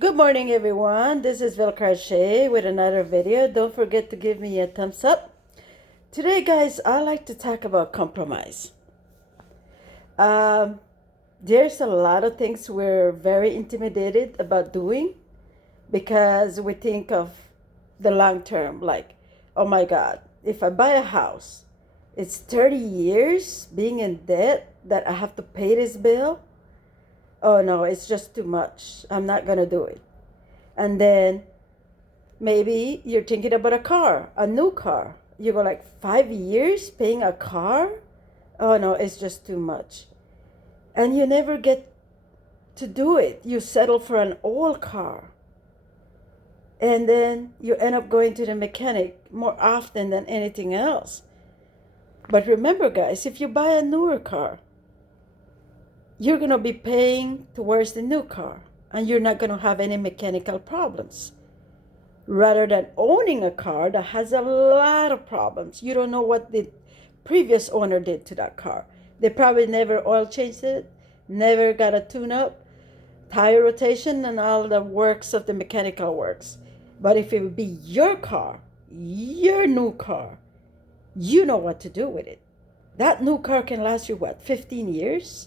Good morning, everyone. This is Velcrochet with another video. Don't forget to give me a thumbs up. Today, guys, I like to talk about compromise. Um, there's a lot of things we're very intimidated about doing because we think of the long term. Like, oh my God, if I buy a house, it's 30 years being in debt that I have to pay this bill. Oh no, it's just too much. I'm not going to do it. And then maybe you're thinking about a car, a new car. You go like 5 years paying a car? Oh no, it's just too much. And you never get to do it. You settle for an old car. And then you end up going to the mechanic more often than anything else. But remember, guys, if you buy a newer car, you're going to be paying towards the new car and you're not going to have any mechanical problems. Rather than owning a car that has a lot of problems. You don't know what the previous owner did to that car. They probably never oil changed it, never got a tune-up, tire rotation, and all the works of the mechanical works. But if it would be your car, your new car, you know what to do with it. That new car can last you, what, 15 years?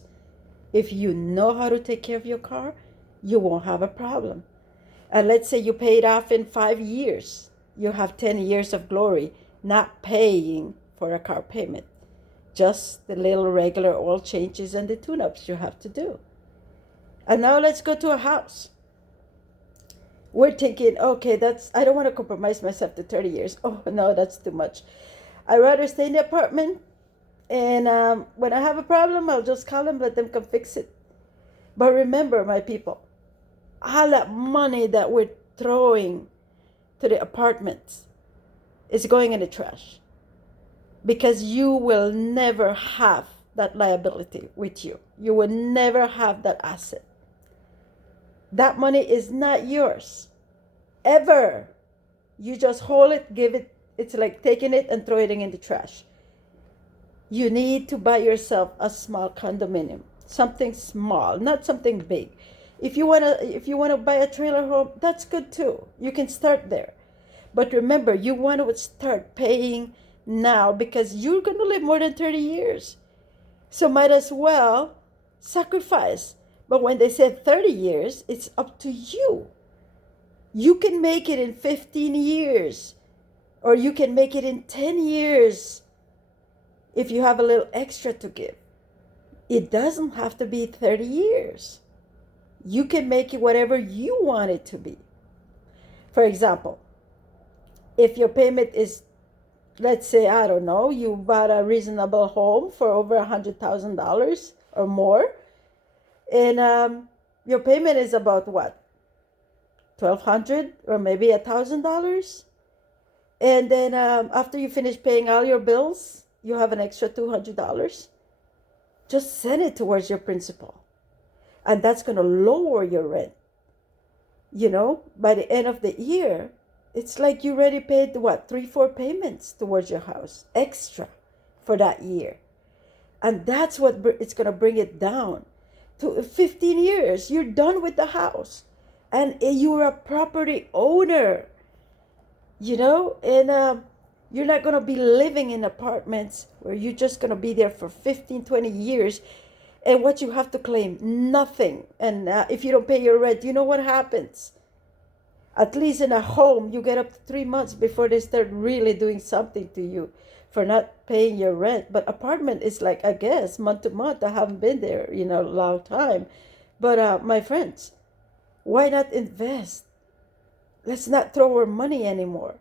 If you know how to take care of your car, you won't have a problem. And let's say you pay it off in 5 years. You have 10 years of glory, not paying for a car payment. Just the little regular oil changes and the tune-ups you have to do. And now let's go to a house. We're thinking, okay, I don't want to compromise myself to 30 years. Oh, no, that's too much. I'd rather stay in the apartment. And when I have a problem, I'll just call them, let them come fix it. But remember, my people, all that money that we're throwing to the apartments is going in the trash because you will never have that liability with you. You will never have that asset. That money is not yours ever. You just hold it, give it. It's like taking it and throwing it in the trash. You need to buy yourself a small condominium, something small, not something big. If you wanna buy a trailer home, that's good too. You can start there. But remember, you want to start paying now because you're going to live more than 30 years. So might as well sacrifice. But when they said 30 years, it's up to you. You can make it in 15 years or you can make it in 10 years if you have a little extra to give. It doesn't have to be 30 years. You can make it whatever you want it to be. For example, if your payment is, let's say, I don't know, you bought a reasonable home for over $100,000 or more, and your payment is about what, $1,200 or maybe $1,000, and then after you finish paying all your bills, you have an extra $200. Just send it towards your principal. And that's going to lower your rent. By the end of the year, it's like you already paid what, 3-4 payments towards your house extra for that year. And that's what it's going to bring it down to 15 years. You're done with the house and you're a property owner, and you're not going to be living in apartments where you're just going to be there for 15, 20 years. And what you have to claim, nothing. And if you don't pay your rent, you know what happens? At least in a home, you get up to 3 months before they start really doing something to you for not paying your rent. But apartment is like, I guess, month to month. I haven't been there, a long time. But my friends, why not invest? Let's not throw our money anymore.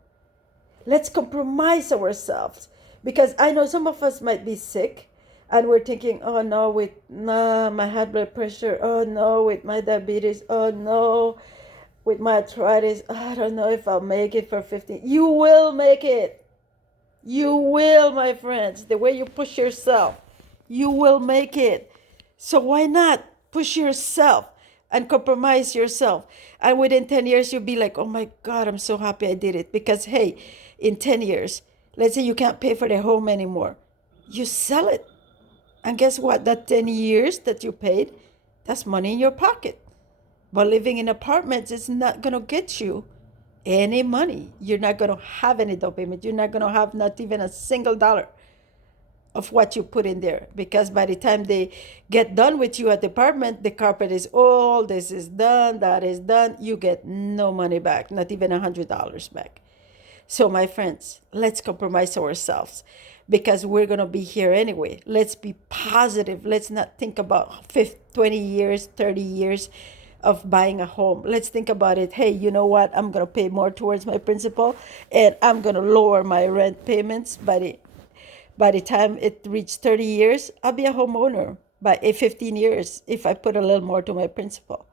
Let's compromise ourselves. Because I know some of us might be sick. And we're thinking, oh no, with my high blood pressure. Oh no, with my diabetes. Oh no, with my arthritis. I don't know if I'll make it for 15. You will make it. You will, my friends. The way you push yourself, you will make it. So why not push yourself and compromise yourself? And within 10 years, you'll be like, oh my God, I'm so happy I did it. Because hey, in 10 years, let's say you can't pay for the home anymore. You sell it. And guess what? That 10 years that you paid, that's money in your pocket. But living in apartments is not going to get you any money. You're not going to have any down payment. You're not going to have not even a single dollar of what you put in there, because by the time they get done with you at the apartment, the carpet is old, this is done, that is done. You get no money back, not even $100 back. So, my friends, let's compromise ourselves because we're going to be here anyway. Let's be positive. Let's not think about 20 years, 30 years of buying a home. Let's think about it. Hey, you know what? I'm going to pay more towards my principal, and I'm going to lower my rent payments by the time it reached 30 years. I'll be a homeowner by 15 years if I put a little more to my principal.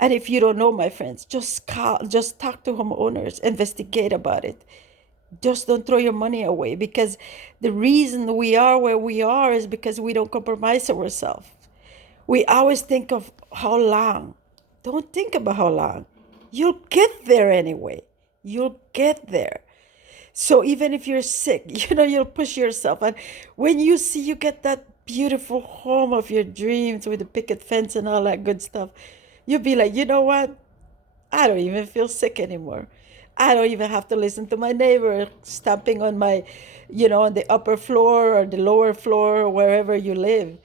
And if you don't know, my friends, just call, just talk to homeowners, investigate about it. Just don't throw your money away, because the reason we are where we are is because we don't compromise ourselves. We always think of how long. Don't think about how long. You'll get there anyway. You'll get there. So even if you're sick, you'll push yourself. And when you see you get that beautiful home of your dreams with the picket fence and all that good stuff, you'll be like, you know what? I don't even feel sick anymore. I don't even have to listen to my neighbor stomping on my, on the upper floor or the lower floor or wherever you live.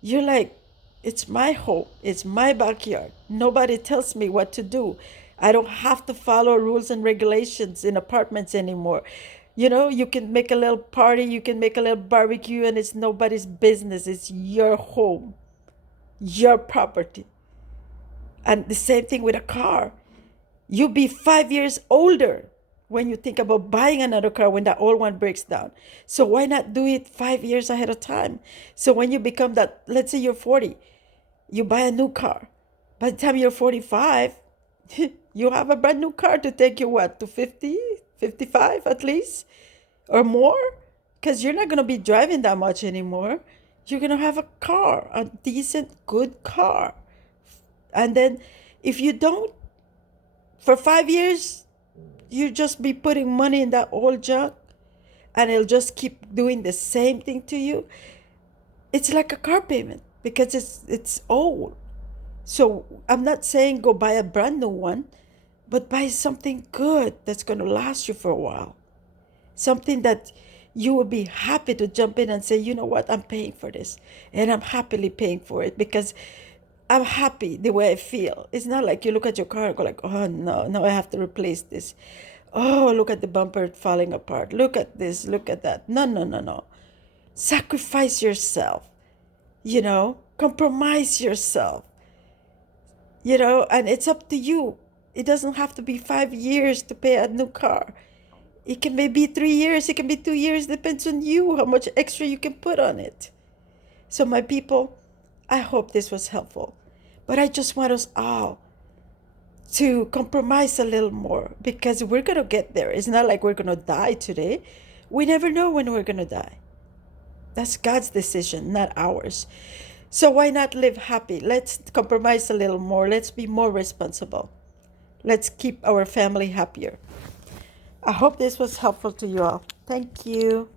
You're like, it's my home. It's my backyard. Nobody tells me what to do. I don't have to follow rules and regulations in apartments anymore. You can make a little party, you can make a little barbecue, and it's nobody's business. It's your home, your property. And the same thing with a car. You'll be 5 years older when you think about buying another car when that old one breaks down. So why not do it 5 years ahead of time? So when you become that, let's say you're 40, you buy a new car. By the time you're 45, you have a brand new car to take you what, to 50, 55 at least, or more? Because you're not going to be driving that much anymore. You're going to have a car, a decent, good car. And then if you don't, for 5 years, you just be putting money in that old junk, and it'll just keep doing the same thing to you. It's like a car payment because it's old. So I'm not saying go buy a brand new one, but buy something good that's going to last you for a while. Something that you will be happy to jump in and say, you know what, I'm paying for this. And I'm happily paying for it because I'm happy the way I feel. It's not like you look at your car and go like, oh no, now I have to replace this. Oh, look at the bumper falling apart. Look at this, look at that. No, no, no, no. Sacrifice yourself, compromise yourself, and it's up to you. It doesn't have to be 5 years to pay a new car. It can maybe 3 years, it can be 2 years, depends on you, how much extra you can put on it. So my people, I hope this was helpful. But I just want us all to compromise a little more because we're going to get there. It's not like we're going to die today. We never know when we're going to die. That's God's decision, not ours. So why not live happy? Let's compromise a little more. Let's be more responsible. Let's keep our family happier. I hope this was helpful to you all. Thank you.